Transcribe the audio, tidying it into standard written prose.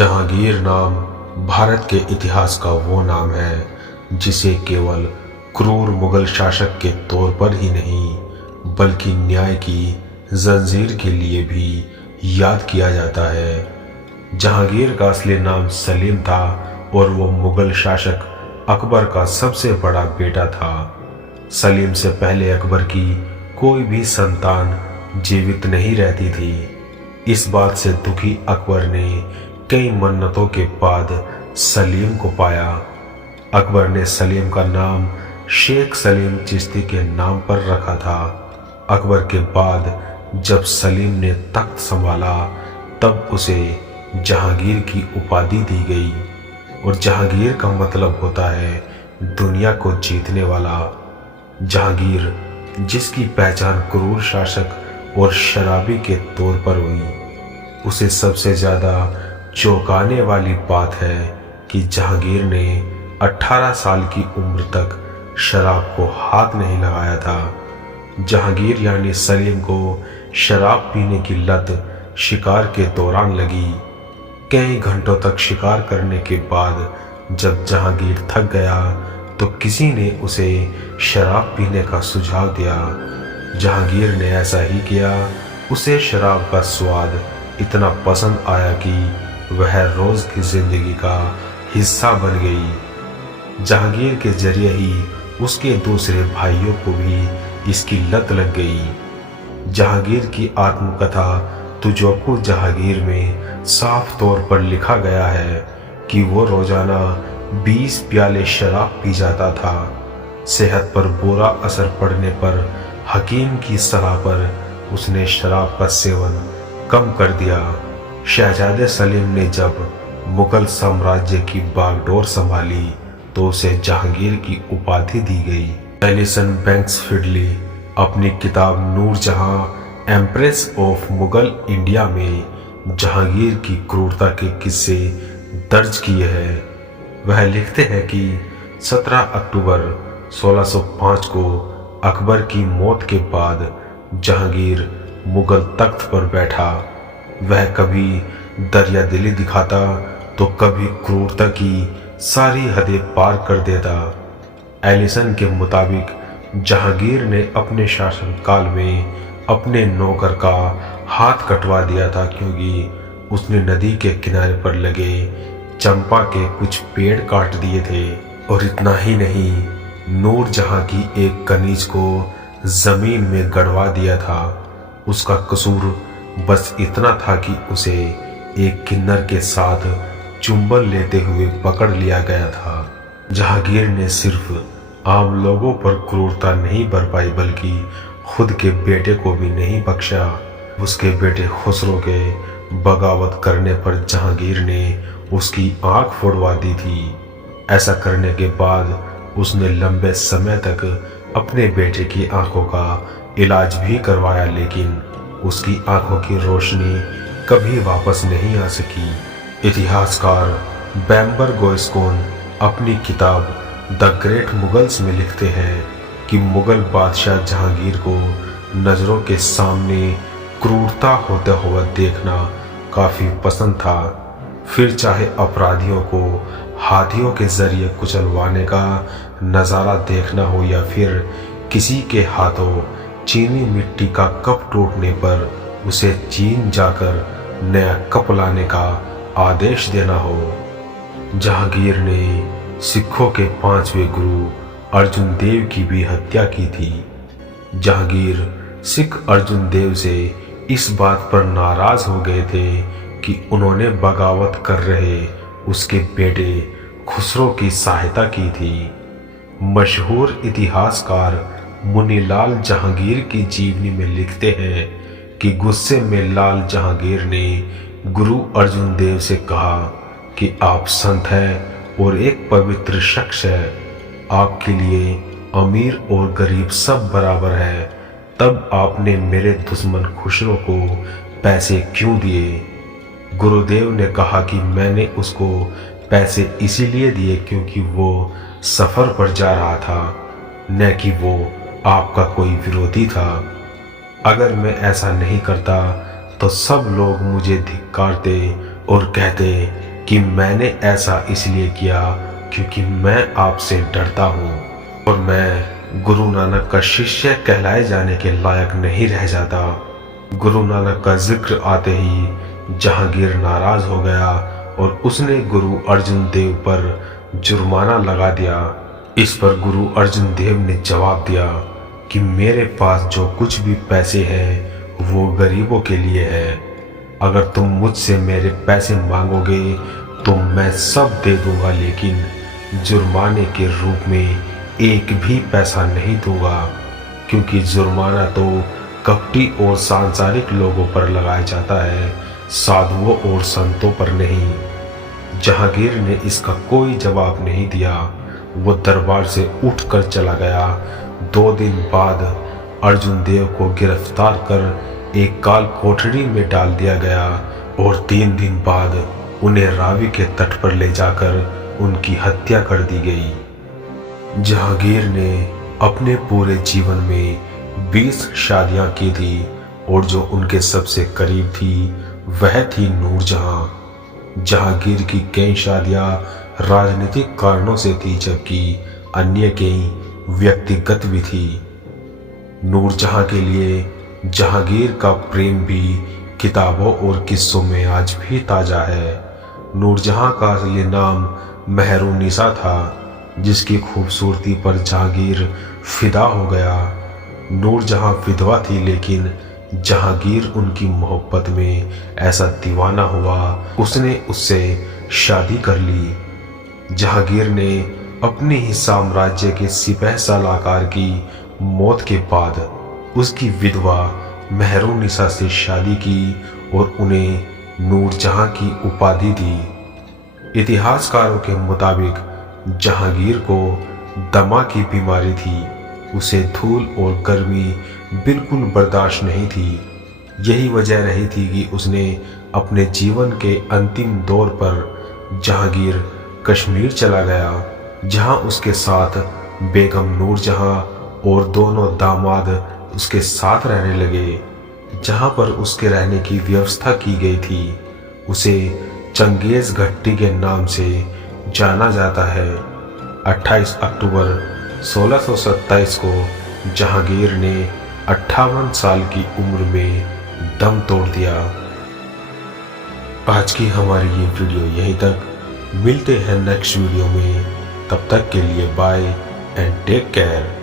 जहांगीर नाम भारत के इतिहास का वो नाम है जिसे केवल क्रूर मुगल शासक के तौर पर ही नहीं बल्कि न्याय की जंजीर के लिए भी याद किया जाता है। जहांगीर का असली नाम सलीम था और वो मुगल शासक अकबर का सबसे बड़ा बेटा था। सलीम से पहले अकबर की कोई भी संतान जीवित नहीं रहती थी। इस बात से दुखी अकबर ने कई मन्नतों के बाद सलीम को पाया। अकबर ने सलीम का नाम शेख सलीम चिश्ती के नाम पर रखा था। अकबर के बाद जब सलीम ने तख्त संभाला तब उसे जहांगीर की उपाधि दी गई और जहांगीर का मतलब होता है दुनिया को जीतने वाला। जहांगीर जिसकी पहचान क्रूर शासक और शराबी के तौर पर हुई, उसे सबसे ज्यादा चौंकाने वाली बात है कि जहांगीर ने 18 साल की उम्र तक शराब को हाथ नहीं लगाया था। जहांगीर यानी सलीम को शराब पीने की लत शिकार के दौरान लगी। कई घंटों तक शिकार करने के बाद जब जहांगीर थक गया तो किसी ने उसे शराब पीने का सुझाव दिया। जहांगीर ने ऐसा ही किया। उसे शराब का स्वाद इतना पसंद आया कि वह रोज की जिंदगी का हिस्सा बन गई। जहांगीर के जरिए ही उसके दूसरे भाइयों को भी इसकी लत लग गई। जहांगीर की आत्मकथा तुजोकू जहांगीर में साफ तौर पर लिखा गया है कि वो रोजाना 20 प्याले शराब पी जाता था। सेहत पर बुरा असर पड़ने पर हकीम की सलाह पर उसने शराब का सेवन कम कर दिया। शहजादे सलीम ने जब मुगल साम्राज्य की बागडोर संभाली तो उसे जहांगीर की उपाधि दी गई। एलिसन बैंक्स फिडली अपनी किताब Nurjahan empress of Mughal India में जहांगीर की क्रूरता के किस्से दर्ज किए हैं। वह लिखते हैं कि 17 अक्टूबर 1605 को अकबर की मौत के बाद जहांगीर मुगल तख्त पर बैठा। वह कभी दरियादिली दिखाता तो कभी क्रूरता की सारी हदें पार कर देता। एलिसन के मुताबिक जहांगीर ने अपने शासनकाल में अपने नौकर का हाथ कटवा दिया था क्योंकि उसने नदी के किनारे पर लगे चंपा के कुछ पेड़ काट दिए थे। और इतना ही नहीं, नूरजहां की एक कनीज को जमीन में गड़वा दिया था। उसका कसूर बस इतना था कि उसे एक किन्नर के साथ चुंबन लेते हुए पकड़ लिया गया था। जहांगीर ने सिर्फ आम लोगों पर क्रूरता नहीं बरपाई बल्कि खुद के बेटे को भी नहीं बख्शा। उसके बेटे खुसरो के बगावत करने पर जहांगीर ने उसकी आंख फोड़वा दी थी। ऐसा करने के बाद उसने लंबे समय तक अपने बेटे की आंखों का इलाज भी करवाया, लेकिन उसकी आंखों की रोशनी कभी वापस नहीं आ सकी। इतिहासकार बैम्बर गोइस्कोन अपनी किताब द ग्रेट मुगल्स में लिखते हैं कि मुगल बादशाह जहांगीर को नजरों के सामने क्रूरता होते हुए देखना काफी पसंद था। फिर चाहे अपराधियों को हाथियों के जरिए कुचलवाने का नजारा देखना हो या फिर किसी के हाथों चीनी मिट्टी का कप टूटने पर उसे चीन जाकर नया कप लाने का आदेश देना हो। जहांगीर ने सिखों के 5वें गुरु अर्जुन देव की भी हत्या की थी। जहांगीर सिख अर्जुन देव से इस बात पर नाराज हो गए थे कि उन्होंने बगावत कर रहे उसके बेटे खुसरो की सहायता की थी। मशहूर इतिहासकार मुनीलाल जहांगीर की जीवनी में लिखते हैं कि गुस्से में लाल जहांगीर ने गुरु अर्जुन देव से कहा कि आप संत हैं और एक पवित्र शख्स है, आपके लिए अमीर और गरीब सब बराबर है, तब आपने मेरे दुश्मन खुसरो को पैसे क्यों दिए? गुरुदेव ने कहा कि मैंने उसको पैसे इसीलिए दिए क्योंकि वो सफर पर जा रहा था, न कि वो आपका कोई विरोधी था। अगर मैं ऐसा नहीं करता तो सब लोग मुझे धिक्कारते और कहते कि मैंने ऐसा इसलिए किया क्योंकि मैं आपसे डरता हूँ और मैं गुरु नानक का शिष्य कहलाए जाने के लायक नहीं रह जाता। गुरु नानक का जिक्र आते ही जहांगीर नाराज हो गया और उसने गुरु अर्जुन देव पर जुर्माना लगा दिया। इस पर गुरु अर्जुन देव ने जवाब दिया कि मेरे पास जो कुछ भी पैसे हैं वो गरीबों के लिए है। अगर तुम मुझसे मेरे पैसे मांगोगे तो मैं सब दे दूंगा, लेकिन जुर्माने के रूप में एक भी पैसा नहीं दूंगा, क्योंकि जुर्माना तो कपटी और सांसारिक लोगों पर लगाया जाता है, साधुओं और संतों पर नहीं। जहांगीर ने इसका कोई जवाब नहीं दिया। वो दरबार से उठकर चला गया। 2 दिन बाद अर्जुन देव को गिरफ्तार कर एक काल कोठरी में डाल दिया गया और 3 दिन बाद उन्हें रावी के तट पर ले जाकर उनकी हत्या कर दी गई। जहांगीर ने अपने पूरे जीवन में 20 शादियां की थी और जो उनके सबसे करीब थी वह थी नूरजहां। जहांगीर की कई शादियां राजनीतिक कारणों से थी, जबकि अन्य कई व्यक्तिगत भी थी। नूरजहां के लिए जहांगीर का प्रेम भी किताबों और किस्सों में आज भी ताजा है। नूरजहां का असली नाम मेहरुन्निसा था, जिसकी खूबसूरती पर जहांगीर फिदा हो गया। नूरजहां विधवा थी, लेकिन जहांगीर उनकी मोहब्बत में ऐसा दीवाना हुआ उसने उससे शादी कर ली। जहांगीर ने अपने ही साम्राज्य के सिपह सलाहकार की मौत के बाद उसकी विधवा मेहरुन्निसा से शादी की और उन्हें नूरजहां की उपाधि दी। इतिहासकारों के मुताबिक जहांगीर को दमा की बीमारी थी। उसे धूल और गर्मी बिल्कुल बर्दाश्त नहीं थी। यही वजह रही थी कि उसने अपने जीवन के अंतिम दौर पर जहांगीर कश्मीर चला गया, जहां उसके साथ बेगम नूरजहां और दोनों दामाद उसके साथ रहने लगे। जहां पर उसके रहने की व्यवस्था की गई थी उसे चंगेज घट्टी के नाम से जाना जाता है। 28 अक्टूबर 1627 को जहांगीर ने 58 साल की उम्र में दम तोड़ दिया। आज की हमारी ये वीडियो यहीं तक। मिलते हैं नेक्स्ट वीडियो में। तब तक के लिए बाय एंड टेक केयर।